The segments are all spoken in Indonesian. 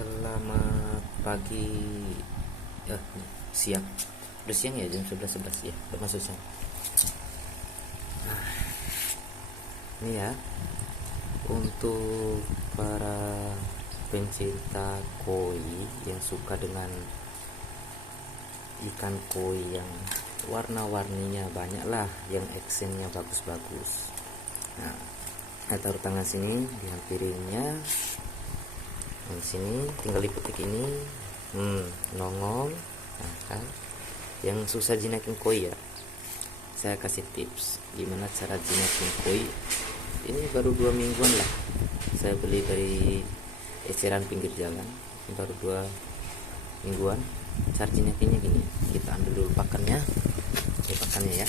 Selamat pagi, eh siang, udah siang ya, jam 11 ya, udah masuk siang. Nah, ini ya, untuk para pencinta koi yang suka dengan ikan koi yang warna-warninya banyak lah, yang actionnya bagus-bagus. Nah, saya taruh tangan sini, dihampirinnya. Di sini tinggal dipetik ini, nongol. Nah, kan yang susah jinakin koi ya, saya kasih tips gimana cara jinakin koi. Ini baru 2 mingguan lah, saya beli dari eceran pinggir jalan, ini baru 2 mingguan. Cara jinakinnya gini, kita ambil dulu pakannya, pakannya ya,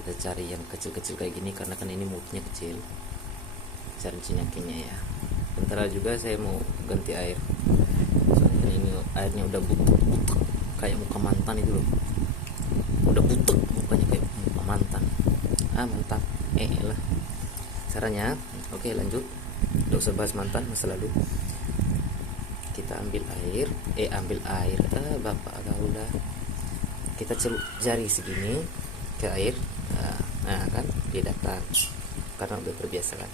kita cari yang kecil-kecil kayak gini karena kan ini mulutnya kecil. Cara jinakinnya ya, sementara juga saya mau ganti air, soalnya ini airnya udah butek kayak muka mantan itu loh, udah butek mukanya kayak muka mantan. Mantan lah caranya. Oke, lanjut, udah usah bahas mantan masa lalu. Kita ambil air, bapak atau udah, kita celup jari segini ke air. Nah kan dia datang karena udah terbiasa kan.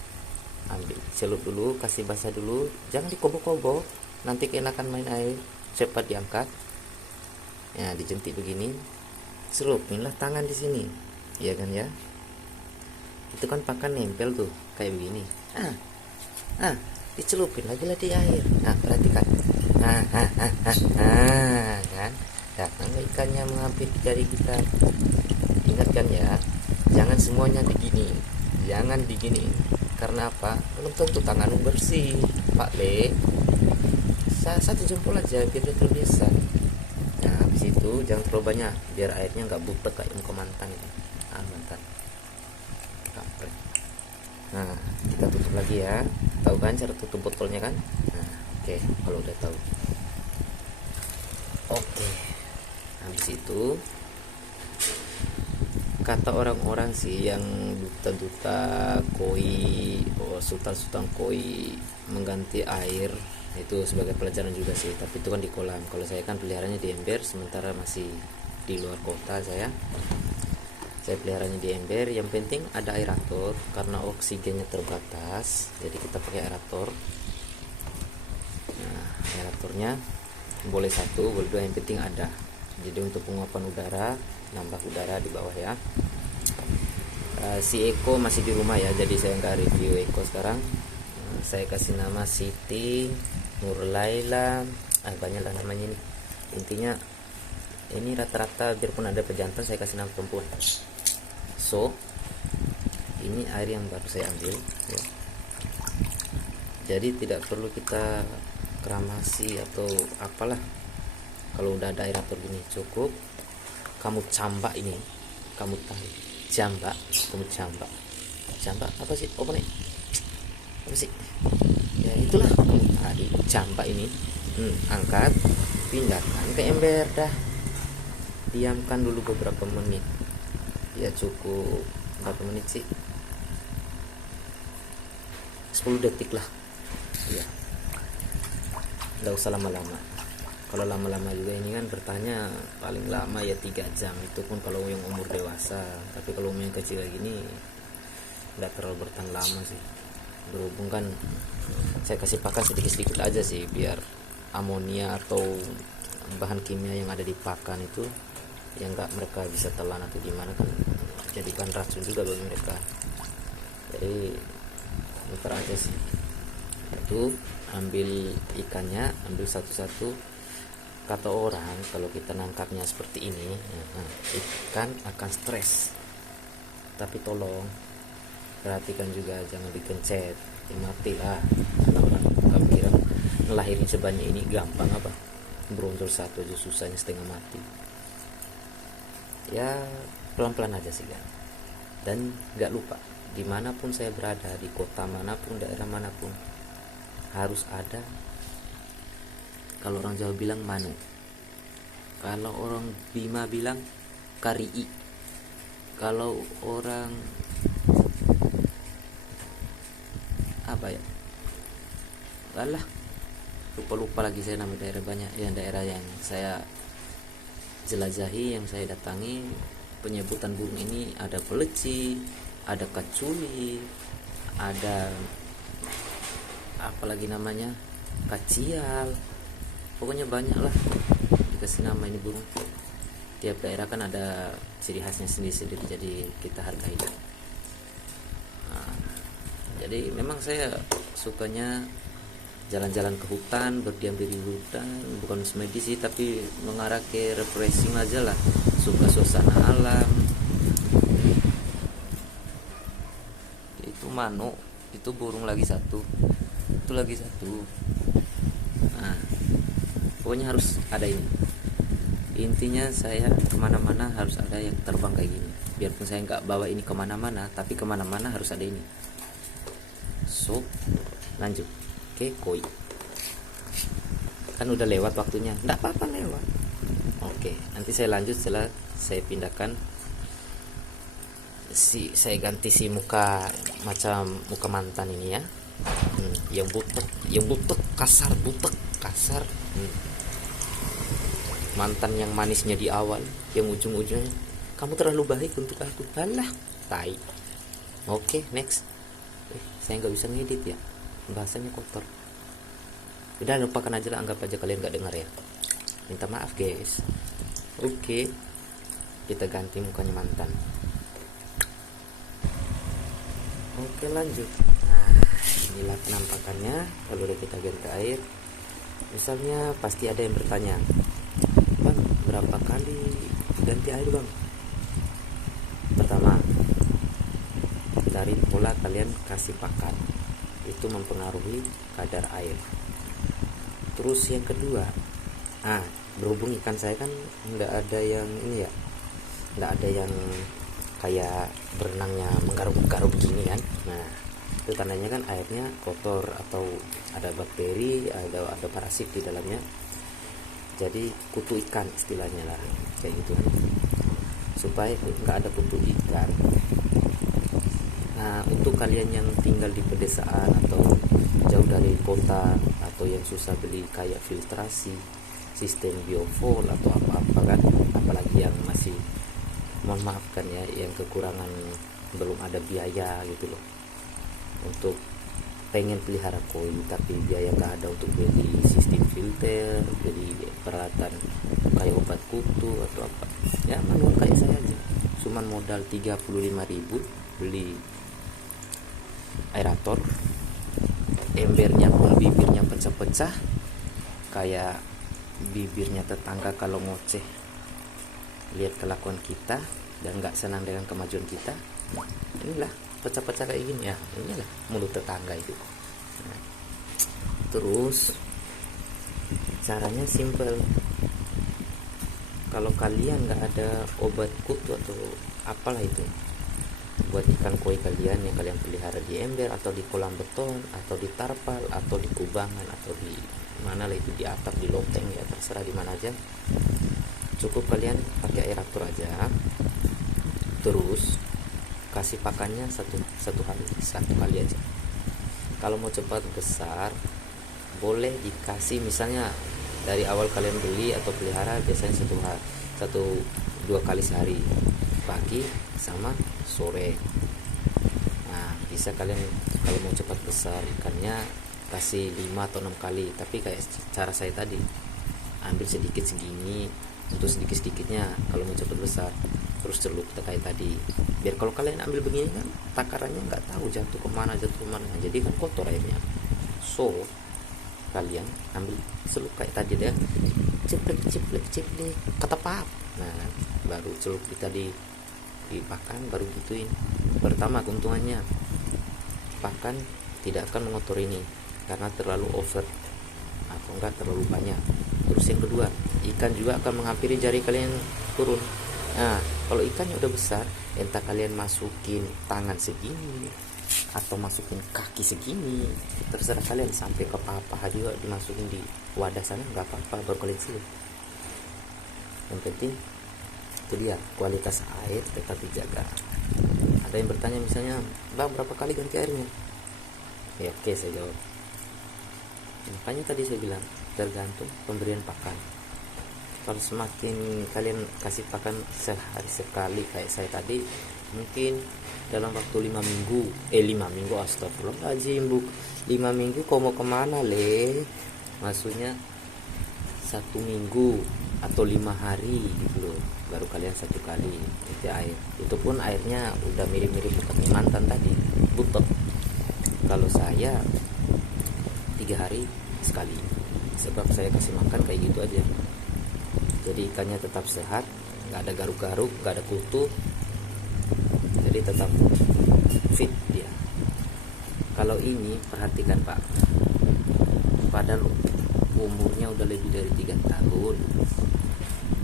Ambil, celup dulu, kasih basah dulu, jangan dikobok-kobok, nanti keenakan main air, cepat diangkat. Ya, dijentik begini, celupinlah tangan di sini, ya kan ya. Itu kan pakan nempel tuh kayak begini. Dicelupin lagi lah di air. Nah, perhatikan. Kan datang ikannya menghampiri jari kita. Ingat kan ya, jangan semuanya begini, jangan begini. Karena apa? Belum tentu tanganmu bersih, Pak Le. Satu jempol aja biar dia terbiasa. Nah, habis itu jangan terlalu banyak biar airnya nggak butek kayak muka mantan itu. Mantan. Kampret. Nah, kita tutup lagi ya. Tahu kan cara tutup botolnya kan? Nah, oke, kalau udah tahu. Oke. Habis itu kata orang-orang sih yang duta-duta koi, sultan-sultan koi mengganti air itu sebagai pelajaran juga sih, tapi itu kan di kolam. Kalau saya kan peliharanya di ember, sementara masih di luar kota saya peliharanya di ember. Yang penting ada aerator karena oksigennya terbatas, jadi kita pakai aerator. Nah, aeratornya boleh 1, boleh 2, yang penting ada. Jadi untuk penguapan udara, nambah udara di bawah ya. Si Eko masih di rumah ya, jadi saya nggak review Eko sekarang. Saya kasih nama Siti, Nurlaila, banyak lah namanya ini. Intinya ini rata-rata biarpun ada pejantan saya kasih nama perempuan. So ini air yang baru saya ambil ya. Jadi tidak perlu kita keramasi atau apalah. Kalau udah ada aerator gini cukup kamu cambak ini, kamu tarik jambak, apa sih, apa sih ya, itulah, kamu tarik jambak ini, angkat, pindahkan ke ember, dah diamkan dulu beberapa menit ya, cukup berapa menit sih, 10 detik lah ya, nggak usah lama-lama. Kalau lama-lama juga ini kan bertanya paling lama ya 3 jam, itu pun kalau yang umur dewasa. Tapi kalau yang kecil kayak gini nggak terlalu bertahan lama sih, berhubung kan saya kasih pakan sedikit-sedikit aja sih, biar amonia atau bahan kimia yang ada di pakan itu yang nggak mereka bisa telan atau gimana, kan jadi bahan racun juga bagi mereka. Jadi muter aja sih. Itu ambil ikannya, ambil satu-satu. Kata orang kalau kita nangkapnya seperti ini, ikan akan stres. Tapi tolong perhatikan juga, jangan dikencet, mati lah. Orang kira ngelahirin sebanyak ini gampang apa? Beronjol satu aja susahnya setengah mati. Ya pelan-pelan aja sih kan. Dan gak lupa, dimanapun saya berada, di kota manapun, daerah manapun, harus ada, kalau orang Jawa bilang manu, kalau orang Bima bilang karii, kalau orang apa ya, alah lupa lagi saya nama daerah, banyak yang daerah yang saya jelajahi, yang saya datangi. Penyebutan burung ini ada peleci, ada kacui, ada apalagi namanya, kacial, pokoknya banyak lah dikasih nama ini burung. Tiap daerah kan ada ciri khasnya sendiri-sendiri, jadi kita hargai. Nah, jadi memang saya sukanya jalan-jalan ke hutan, berdiam diri di hutan, bukan semedi sih, tapi mengarah ke refreshing aja lah, suka suasana alam. Itu manuk, itu burung lagi satu, itu lagi satu. Nah, pokoknya harus ada ini. Intinya saya kemana-mana harus ada yang terbang kayak gini. Biarpun saya nggak bawa ini kemana-mana, tapi kemana-mana harus ada ini. So, lanjut. Oke, koi. Kan udah lewat waktunya, nggak apa-apa lewat. Oke, nanti saya lanjut setelah saya pindahkan. Saya ganti si muka, macam muka mantan ini ya. Yang butek kasar, mantan yang manisnya di awal, yang ujung-ujungnya kamu terlalu baik untuk aku, alah tai. Oke, next. Saya nggak bisa ngedit ya, bahasanya kotor. Udah, lupakan aja lah, anggap aja kalian nggak dengar ya, minta maaf guys. Oke, kita ganti mukanya mantan. Oke, lanjut. Nah, inilah penampakannya kalau udah kita ganti air. Misalnya pasti ada yang bertanya, bang, berapa kali ganti air bang? Pertama, dari pola kalian kasih pakan, itu mempengaruhi kadar air. Terus yang kedua, berhubung ikan saya kan nggak ada yang ini ya, nggak ada yang kayak berenangnya menggaruk-garuk gini kan. Nah, itu tandanya kan airnya kotor atau ada bakteri, ada parasit di dalamnya. Jadi kutu ikan istilahnya lah, kayak gitu kan, supaya nggak ada kutu ikan. Nah, untuk kalian yang tinggal di pedesaan atau jauh dari kota, atau yang susah beli kayak filtrasi, sistem biofol atau apa-apa kan, apalagi yang masih, mohon maafkan ya, yang kekurangan, belum ada biaya gitu loh untuk pengen pelihara koi, tapi biaya gak ada untuk beli sistem filter, beli peralatan kayak obat kutu atau apa ya, manual kayak saya aja, cuman modal 35.000 beli aerator, embernya pun bibirnya pecah-pecah kayak bibirnya tetangga kalau ngoceh lihat kelakuan kita dan nggak senang dengan kemajuan kita. Inilah pecah-pecah kayak gini ya, inilah mulut tetangga itu. Nah, terus caranya simple. Kalau kalian nggak ada obat kutu atau apalah itu buat ikan koi kalian yang kalian pelihara di ember atau di kolam beton atau di tarpal atau di kubangan atau di mana lah itu, di atap, di loteng ya, terserah di mana aja, cukup kalian pakai aerator aja. Terus kasih pakannya satu kali aja. Kalau mau cepat besar boleh dikasih, misalnya dari awal kalian beli atau pelihara biasanya 1-2 kali sehari, pagi sama sore. Nah, bisa kalian kalau mau cepat besar ikannya kasih 5 atau 6 kali, tapi kayak cara saya tadi, ambil sedikit segini untuk sedikit-sedikitnya kalau mau cepat besar, terus celup kayak tadi. Biar kalau kalian ambil begini kan takarannya nggak tahu jatuh kemana, jadi kan kotor airnya. So kalian ambil celup kayak tadi deh, ciplek ketepap. Nah, baru celup tadi dipakan, baru gituin. Pertama, keuntungannya pakan tidak akan mengotori ini karena terlalu over atau enggak terlalu banyak. Terus yang kedua, ikan juga akan menghampiri jari kalian turun. Nah, kalau ikannya udah besar, entah kalian masukin tangan segini atau masukin kaki segini, terserah kalian, sampai ke paha juga dimasukin di wadah sana nggak apa-apa, baru kalian silup. Yang penting itu dia, kualitas air tetap dijaga. Ada yang bertanya misalnya, bang berapa kali ganti airnya? Ya oke, saya jawab Makanya tadi saya bilang tergantung pemberian pakan. Kalau semakin kalian kasih pakan sehari sekali kayak saya tadi, mungkin dalam waktu 5 minggu 5 minggu, astagfirullahaladzim, 5 minggu kau mau kemana le, maksudnya 1 minggu atau 5 hari gitu loh, baru kalian 1 kali itu air. Itu pun airnya udah mirip-mirip bukan mantan tadi, butek. Kalau saya 3 hari sekali, sebab saya kasih makan kayak gitu aja, jadi ikannya tetap sehat, nggak ada garuk-garuk, nggak ada kutu, jadi tetap fit dia. Kalau ini perhatikan Pak, padahal umurnya udah lebih dari 3 tahun,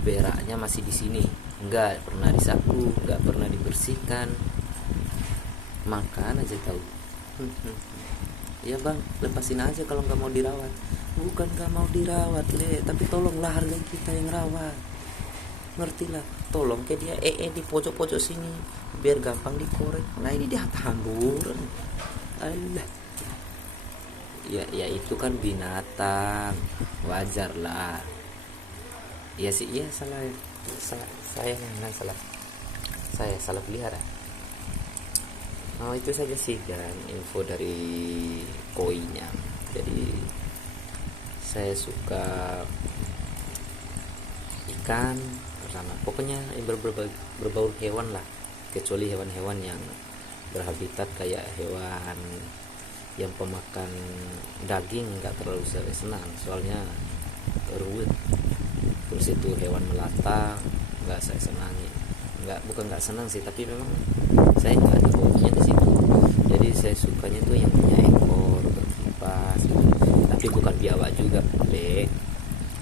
beraknya masih di sini, nggak pernah disapu, nggak pernah dibersihkan, makan aja tahu. Ya bang, lepasin aja kalau nggak mau dirawat. Bukan nggak mau dirawat le, tapi tolonglah harga kita yang rawat, ngertilah. Tolong ke dia di pojok-pojok sini biar gampang dikorek. Nah ini dia tambur, alah. Ya itu kan binatang, wajar lah. Ya sih, iya salah saya yang salah, saya salah pelihara. Oh itu saja sih dan info dari koinya. Jadi saya suka ikan pertama, pokoknya berbau hewan lah, kecuali hewan-hewan yang berhabitat kayak hewan yang pemakan daging, nggak terlalu saya senang soalnya ruwet. Terus itu hewan melata nggak saya senangi, bukan nggak senang sih, tapi memang saya nggak ada hobinya di situ. Jadi saya sukanya tuh yang punya ekor berkipas gitu. Tapi bukan biawak juga le,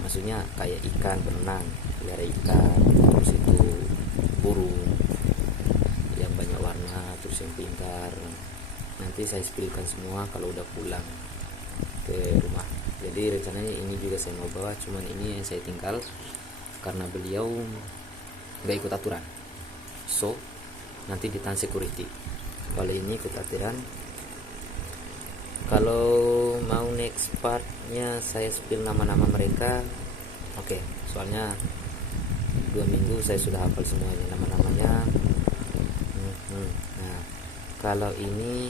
maksudnya kayak ikan berenang, pelihara ikan, terus itu burung yang banyak warna, terus yang pintar. Nanti saya spillkan semua kalau udah pulang ke rumah. Jadi rencananya ini juga saya mau bawa, cuman ini yang saya tinggal karena beliau nggak ikut aturan. So nanti ditahan security. Kalau ini ikut aturan. Kalau mau next partnya saya spill nama-nama mereka, oke. Soalnya 2 minggu saya sudah hafal semuanya nama-namanya. Nah kalau ini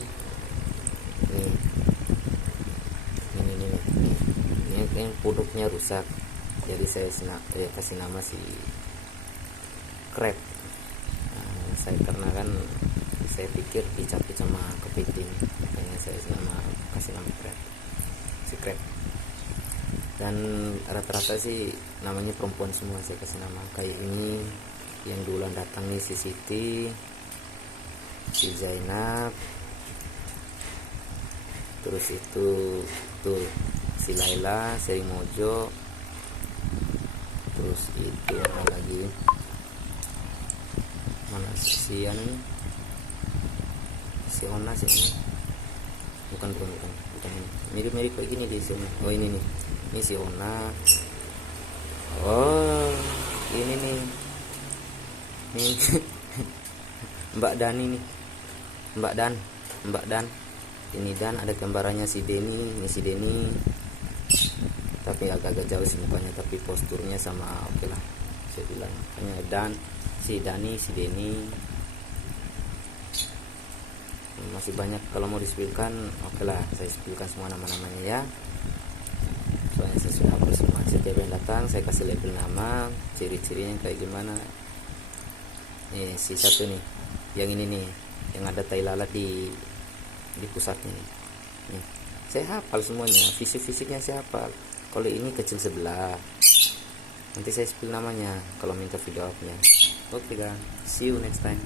yang produknya rusak, jadi saya kasih nama si crab. Saya karena kan saya pikir dicapit sama kepiting, makanya saya kasih nama crab, si crab. Dan rata-rata sih namanya perempuan semua saya kasih nama. Kayak ini yang duluan datang nih, si Siti, si Zainab, terus itu tuh si Laila, Seri Mojo, terus itu apa lagi, mana si anu, si Ona, bukan mirip-mirip kayak gini di sini. Oh ini nih, ini si Ona. Oh ini nih Mbak Dani nih, Mbak Dan ini. Dan ada gambarannya si Deni, ini si Deni, tapi agak-agak jauh sih mukanya, tapi posturnya sama oke lah saya bilang. Hanya Dan, si Dani, si Deni, masih banyak. Kalau mau disipilkan oke lah saya sipilkan semua nama-namanya ya, soalnya saya sudah hapus semua. Setiap yang datang saya kasih label nama, ciri-cirinya kayak gimana. Nih si satu nih, yang ini nih, yang ada tai lalat di pusatnya nih. Saya hafal semuanya, fisik-fisiknya saya hafal. Kalau ini kecil sebelah, nanti saya spill namanya kalau minta video up-nya. Oke guys, see you next time.